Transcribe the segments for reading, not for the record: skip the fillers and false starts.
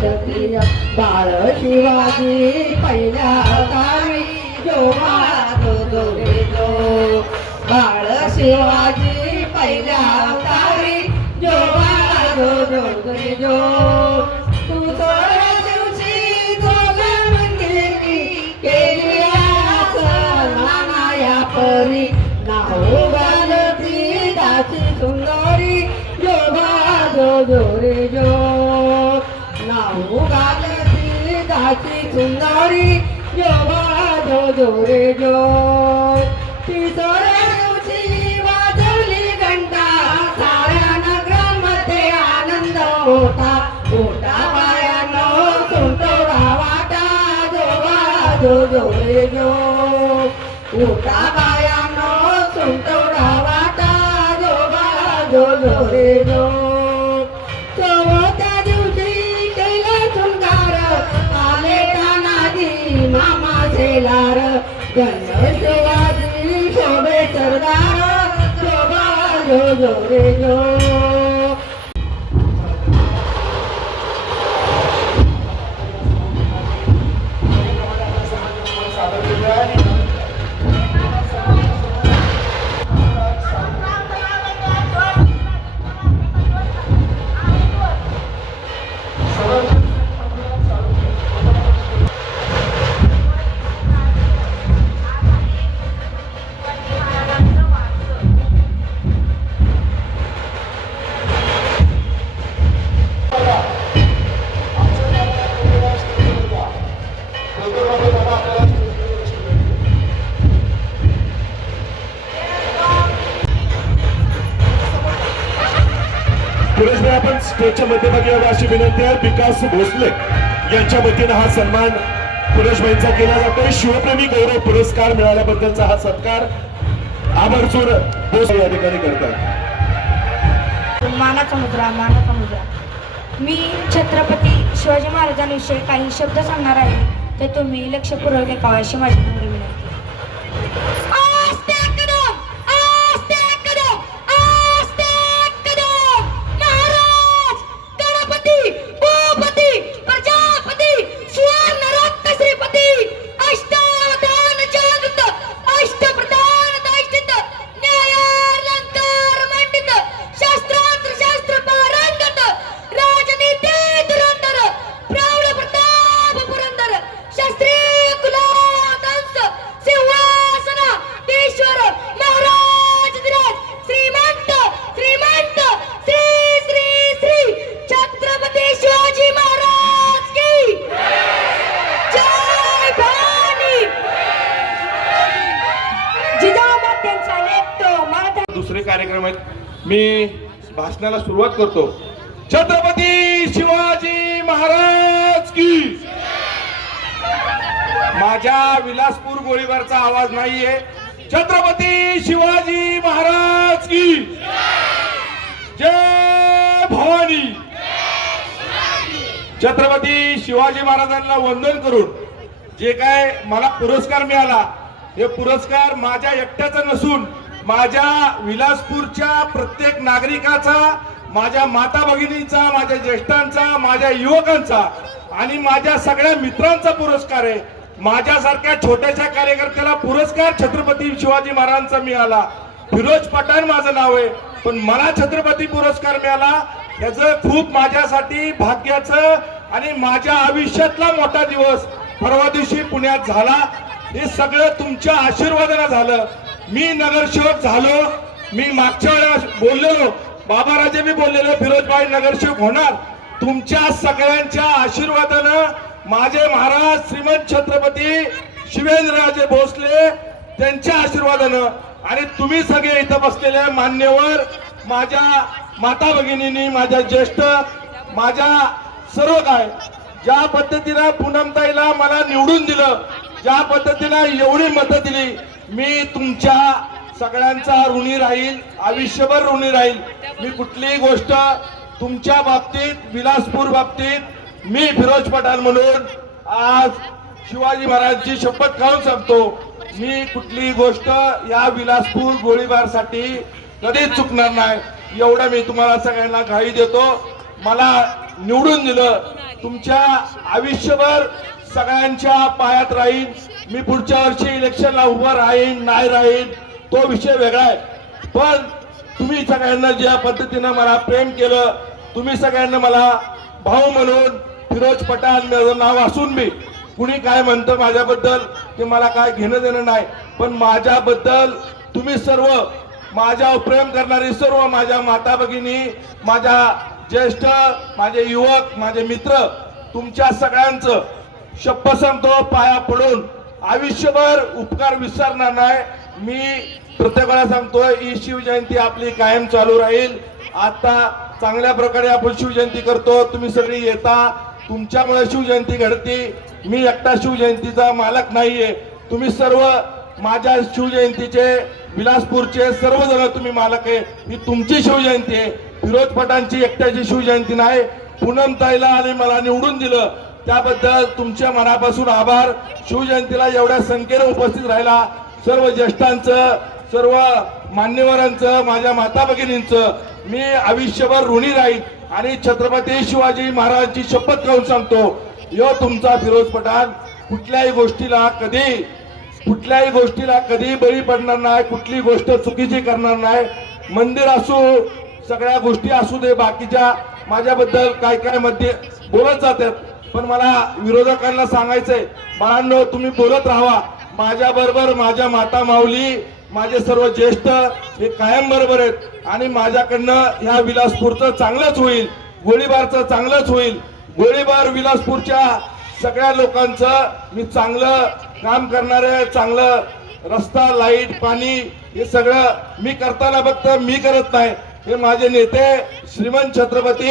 क्षत्रिय बाळ शिवाजी पहिल्या अवतारी जो रे जो बाळ शिवाजी पहिल्या अवतारी जो रे जो तू सोळ्या दिवशी जोगा मंदिरी केली नाना परी नाहो गालती दासी सुंदरी जो रे जो नाहो गालती दासी सुंदरी जो रे जो तिसऱ्या दिवशी वाजवली घंटा साऱ्या नगरामध्ये आनंद होता ओटा पायानो सुंटोडा वाटा जो रे जो ओटा पायानो सुंटोडा वाटा जो रे जो चौथ्या दिवशी केला शृंगार आले तानाजी मामा शेलार गणशिवाजी शोभे सरदार जो रे जो आपण स्टेजच्या मध्यभागी यावं अशी विनंती आहे. विकास भोसले यांच्या वतीने हा सन्मान पुरुषबाईंचा केला जातोय. शिवप्रेमी गौरव पुरस्कार मिळाल्याबद्दलचा हा सत्कार आवर्जून भोसले या ठिकाणी करतात. मानाचा मुद्रा. मी छत्रपती शिवाजी महाराजांविषयी काही शब्द सांगणार आहे ते तुम्ही लक्षपूर्वक ऐकावे अशी माझी विनंती. दुसरे कार्यक्रम आहेत. मी भाषणाला सुरुवात करतो. छत्रपती शिवाजी महाराज की. माझ्या विलासपूर गोळीबारचा आवाज नाहीये. छत्रपती शिवाजी महाराज की जय भवानी. छत्रपती शिवाजी महाराजांना वंदन करून जे काय मला पुरस्कार मिळाला हे पुरस्कार माझ्या एकट्याचा नसून माझ्या विलासपूरच्या प्रत्येक नागरिकाचा, माझ्या माता भगिनींचा, माझ्या ज्येष्ठांचा, माझ्या युवकांचा आणि माझ्या सगळ्या मित्रांचा पुरस्कार आहे. माझ्यासारख्या छोट्याशा कार्यकर्त्याला पुरस्कार छत्रपती शिवाजी महाराजांचा मिळाला. फिरोज पठाण माझं नाव आहे, पण मला छत्रपती पुरस्कार मिळाला याचं खूप माझ्यासाठी भाग्याचं आणि माझ्या आयुष्यातला मोठा दिवस परवा दिवशी पुण्यात झाला. हे सगळं तुमच्या आशीर्वादाने झालं. मी नगरसेवक झालो. मी मागच्या वेळेस बोललेलो, बाबाराजे मी बोललेलो फिरोजबाई नगरसेवक होणार. तुमच्या सगळ्यांच्या आशीर्वादानं माझे महाराज श्रीमंत छत्रपती शिवेंद्रराजे भोसले त्यांच्या आशीर्वादानं आणि तुम्ही सगळे इथं बसलेले मान्यवर, माझ्या माता भगिनींनी, माझ्या ज्येष्ठ, माझ्या सर्व काय ज्या पद्धतीनं पूनमताईला मला निवडून दिलं, ज्या पद्धतीनं एवढी मतं दिली, मी तुमच्या सगळ्यांचा ऋणी राहील, आयुष्यभर ऋणी राहील. मी कुठलीही गोष्ट तुमच्या बाबतीत, विलासपूर बाबतीत मी फिरोज पठाण म्हणून आज शिवाजी महाराजांची शपथ खाऊन सांगतो, मी कुठलीही गोष्ट या विलासपूर गोळीबारसाठी कधीच चुकणार नाही. एवढं मी तुम्हाला सगळ्यांना ग्वाही देतो. मला निवडून दिलं, तुमच्या आयुष्यभर सगळ्यांच्या पायात राहीन. मी पुढच्या वर्षी इलेक्शनला उभं राहीन नाही राहीन तो विषय वेगळा आहे. पण तुम्ही सगळ्यांना ज्या पद्धतीनं मला प्रेम केलं, तुम्ही सगळ्यांना मला भाऊ म्हणून फिरोज पठाण माझं नाव असून बी कुणी काय म्हणतं माझ्याबद्दल ते मला काय घेणं देणं नाही. पण माझ्याबद्दल तुम्ही सर्व माझ्यावर प्रेम करणारी सर्व माझ्या माता भगिनी, माझ्या ज्येष्ठ, माझे युवक, माझे मित्र, तुमच्या सगळ्यांचं शपथ सांगतो पाया पडून आयुष्यभर उपकार विसरणार नाही. मी प्रत्येक वेळा सांगतोय ही शिवजयंती आपली कायम चालू राहील. आता चांगल्या प्रकारे आपण शिवजयंती करतो, तुम्ही सगळी येता, तुमच्यामुळे शिवजयंती घडती. मी एकटा शिवजयंतीचा मालक नाहीये, तुम्ही सर्व माझ्या शिवजयंतीचे विलासपूरचे सर्वजण तुम्ही मालक आहे. ही तुमची शिवजयंती आहे, फिरोज पठाणची एकट्याची शिवजयंती नाही. पूनमताईला आणि मला निवडून दिलं त्याबद्दल तुमच्या मनापासून आभार. शिवजयंतीला एवढ्या संख्येने उपस्थित राहिला सर्व ज्येष्ठांचं, सर्व मान्यवरांचं, माझ्या माता भगिनींचं मी आयुष्यभर ऋणी राहील. आणि छत्रपती शिवाजी महाराजांची शपथ घेऊन सांगतो, यो तुमचा फिरोज पठाण कुठल्याही गोष्टीला कधी बळी पडणार नाही, कुठली गोष्ट चुकीची करणार नाही. मंदिर असो, सगळ्या गोष्टी असू दे, बाकीच्या माझ्याबद्दल काय काय मध्ये बोलत जातात, पण मला विरोधकांना सांगायचंय, बाळांनो तुम्ही बोलत राहा. माझ्या बरोबर माझ्या माता माऊली, माझे सर्व ज्येष्ठ हे कायम बरोबर आहेत. आणि माझ्याकडनं ह्या विलासपूरचं चांगलंच होईल, गोळीबारचं चांगलंच होईल. गोळीबार विलासपूरच्या सगळ्या लोकांचं मी चांगलं काम करणार आहे. चांगलं रस्ता, लाईट, पाणी हे सगळं मी करताना फक्त मी करत नाही, हे माझे नेते श्रीमंत छत्रपती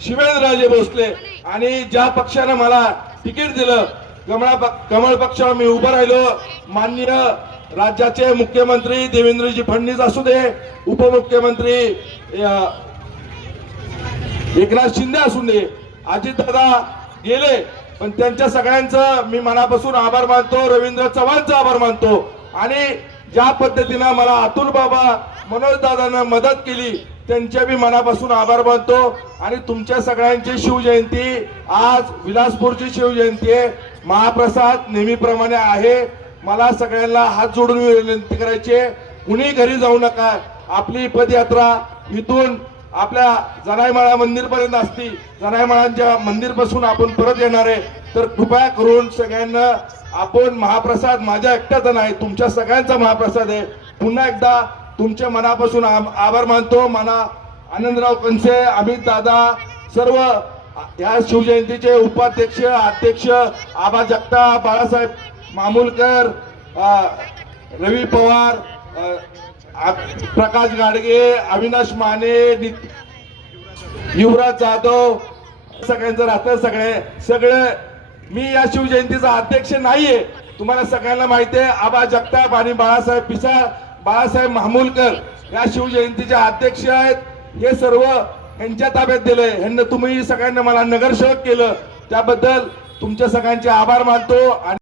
शिवेंद्रराजे भोसले आणि ज्या पक्षाने मला तिकीट दिलं कमळ पक्षावर मी उभं राहिलो. माननीय राज्याचे मुख्यमंत्री देवेंद्रजी फडणवीस असू दे, उपमुख्यमंत्री एकनाथ शिंदे असू दे, अजितदादा गेले पण त्यांच्या सगळ्यांचं मी मनापासून आभार मानतो. रवींद्र चव्हाणचा आभार मानतो. आणि ज्या पद्धतीनं मला अतुल बाबा, मनोज दादांना मदत केली त्यांच्या बी मनापासून आभार मानतो. आणि तुमच्या सगळ्यांची शिवजयंती आज विलासपूरची शिवजयंती आहे. महाप्रसाद नेहमीप्रमाणे आहे. मला सगळ्यांना हात जोडून विनंती करायची आहे, कुणी घरी जाऊ नका. आपली पदयात्रा इथून आपल्या जनाईमाळा मंदिर पर्यंत असती, जनाईमाळांच्या मंदिर पासून आपण परत येणार आहे. तर कृपया करून सगळ्यांना आपण महाप्रसाद माझ्या एकट्याचा नाही, तुमच्या सगळ्यांचा महाप्रसाद आहे. पुन्हा एकदा तुमच्या मनापासून आभार मानतो. मला आनंदराव कनसे, अमित दादा, सर्व या शिवजयंतीचे उपाध्यक्ष, अध्यक्ष, आबा जगताप, बाळासाहेब मामुलकर, रवी पवार, प्रकाश गाडगे, अविनाश माने, युवराज जाधव, सगळ्यांचं राहतं. सगळे मी या शिवजयंतीचा अध्यक्ष नाहीये, तुम्हाला सगळ्यांना माहिती आहे. आबा जगताप आणि बाळासाहेब पिसाळ, बाळासाहेब मामुलकर या शिवजयंतीचे अध्यक्ष आहेत. हे सर्व यांच्या ताब्यात दिलंय. ह्यांना तुम्ही सगळ्यांना मला नगरसेवक केलं त्याबद्दल तुमच्या सगळ्यांचे आभार मानतो.